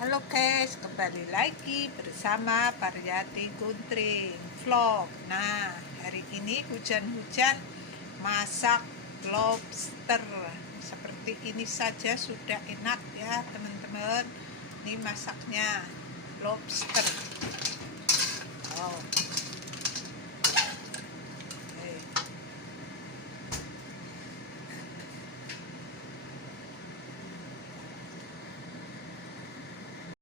Halo guys, kembali lagi bersama Pariyati Guntring Vlog. Nah, hari ini hujan-hujan masak lobster. Seperti ini saja sudah enak ya teman-teman. Ini masaknya lobster. Oh,